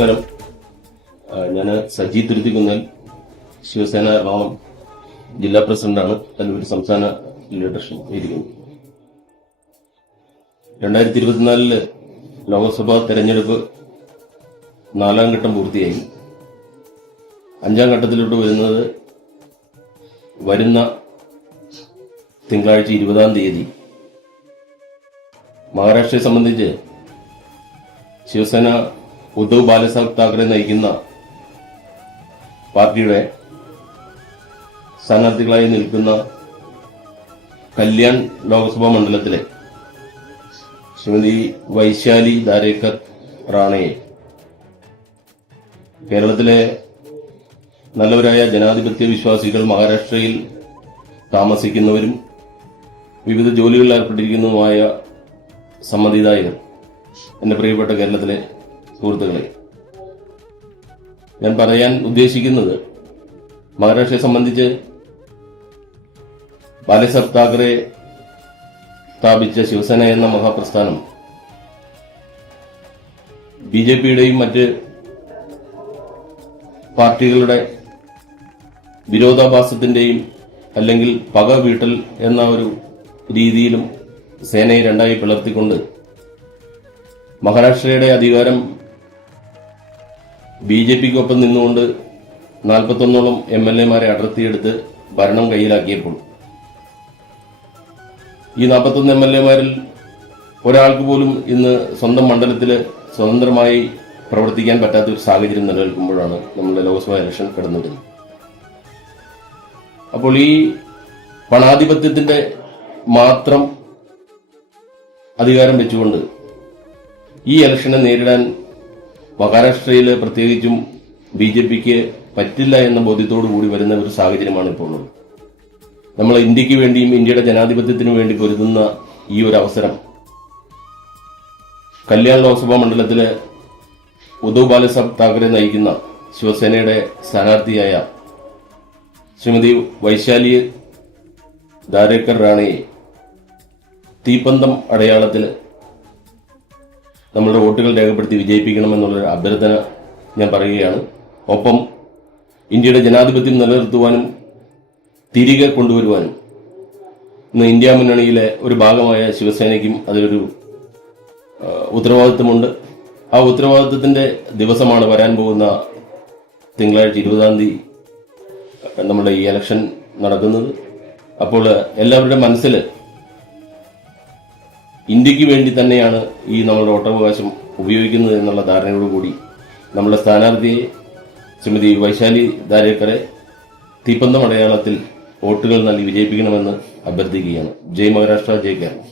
നമസ്കാരം. ഞാൻ സജി തുരുത്തിക്കുന്നേൽ, ശിവസേന എറണാകുളം ജില്ലാ പ്രസിഡന്റാണ്. കല്ലൂർ സംസ്ഥാന ലീഡർഷിപ്പ് ഇരിക്കുന്നു. 2024 ലോക്സഭാ തെരഞ്ഞെടുപ്പ് 4ാം ഘട്ടം പൂർത്തിയായി. 5ാം ഘട്ടത്തിലോട്ട് വരുന്നത് വരുന്ന തിങ്കളാഴ്ച 20-ാം തീയതി. മഹാരാഷ്ട്രയെ സംബന്ധിച്ച് ശിവസേന ഉദ്ധവ് ബാലസാഹബ് താക്കറെ നയിക്കുന്ന പാർട്ടിയുടെ സ്ഥാനാർത്ഥികളായി നിൽക്കുന്ന കല്യാൺ ലോക്സഭാ മണ്ഡലത്തിലെ ശ്രീമതി വൈശാലി ദാരേക്കർ റാണയെ കേരളത്തിലെ നല്ലവരായ ജനാധിപത്യ വിശ്വാസികൾ, മഹാരാഷ്ട്രയിൽ താമസിക്കുന്നവരും വിവിധ ജോലികളിൽ ഏർപ്പെട്ടിരിക്കുന്നതുമായ സമ്മതിദായകർ, എന്റെ പ്രിയപ്പെട്ട കേരളത്തിലെ സുഹൃത്തുക്കളെ, ഞാൻ പറയാൻ ഉദ്ദേശിക്കുന്നത് മഹാരാഷ്ട്രയെ സംബന്ധിച്ച് ബാലസാഹബ് താക്കറെ സ്ഥാപിച്ച ശിവസേന എന്ന മഹാപ്രസ്ഥാനം ബിജെപിയുടെയും മറ്റ് പാർട്ടികളുടെ വിരോധാഭാസത്തിന്റെയും അല്ലെങ്കിൽ പക വീട്ടൽ എന്ന ഒരു രീതിയിലും സേനയെ രണ്ടായി പിളർത്തിക്കൊണ്ട് മഹാരാഷ്ട്രയുടെ അധികാരം ബിജെപിക്കൊപ്പം നിന്നുകൊണ്ട് 41ഓളം MLA-മാരെ അടർത്തിയെടുത്ത് ഭരണം കയ്യിലാക്കിയപ്പോൾ ഈ 41 MLA-മാരിൽ ഒരാൾക്ക് പോലും ഇന്ന് സ്വന്തം മണ്ഡലത്തിൽ സ്വതന്ത്രമായി പ്രവർത്തിക്കാൻ പറ്റാത്ത ഒരു സാഹചര്യം നിലനിൽക്കുമ്പോഴാണ് നമ്മുടെ ലോക്സഭാ ഇലക്ഷൻ കടന്നുവരുന്നത്. അപ്പോൾ ഈ പണാധിപത്യത്തിന്റെ മാത്രം അധികാരം വെച്ചുകൊണ്ട് ഈ ഇലക്ഷനെ നേരിടാൻ മഹാരാഷ്ട്രയിൽ പ്രത്യേകിച്ചും ബിജെപിക്ക് പറ്റില്ല എന്ന ബോധ്യത്തോടു കൂടി വരുന്ന ഒരു സാഹചര്യമാണ് ഇപ്പോൾ ഉള്ളത്. നമ്മൾ ഇന്ത്യക്ക് വേണ്ടിയും ഇന്ത്യയുടെ ജനാധിപത്യത്തിനു വേണ്ടി പൊരുതുന്ന ഈ ഒരു അവസരം കല്യാൺ ലോക്സഭാ മണ്ഡലത്തിലെ ഉദ്ധവ് ബാലസാഹബ് താക്കറെ നയിക്കുന്ന ശിവസേനയുടെ സ്ഥാനാർത്ഥിയായ ശ്രീമതി വൈശാലി ദാരേക്കർ റാണയെ തീപ്പന്തം അടയാളത്തിൽ നമ്മളുടെ വോട്ടുകൾ രേഖപ്പെടുത്തി വിജയിപ്പിക്കണമെന്നുള്ളൊരു അഭ്യർത്ഥന ഞാൻ പറയുകയാണ്. ഒപ്പം ഇന്ത്യയുടെ ജനാധിപത്യം നിലനിർത്തുവാനും തിരികെ കൊണ്ടുവരുവാനും ഇന്ന് ഇന്ത്യ മുന്നണിയിലെ ഒരു ഭാഗമായ ശിവസേനയ്ക്കും അതിലൊരു ഉത്തരവാദിത്വമുണ്ട്. ആ ഉത്തരവാദിത്വത്തിന്റെ ദിവസമാണ് വരാൻ പോകുന്ന തിങ്കളാഴ്ച 20-ാം തീയതി നമ്മുടെ ഈ ഇലക്ഷൻ നടക്കുന്നത്. അപ്പോൾ എല്ലാവരുടെ മനസ്സിൽ ഇന്ത്യക്ക് വേണ്ടി തന്നെയാണ് ഈ നമ്മുടെ വോട്ടവകാശം ഉപയോഗിക്കുന്നത് എന്നുള്ള ധാരണയോടുകൂടി നമ്മുടെ സ്ഥാനാർത്ഥിയെ ശ്രീമതി വൈശാലി ദാരേക്കറെ തീപ്പന്തം അടയാളത്തിൽ വോട്ടുകൾ നൽകി വിജയിപ്പിക്കണമെന്ന് അഭ്യർത്ഥിക്കുകയാണ്. ജയ് മഹാരാഷ്ട്ര, ജയ് കേരളം.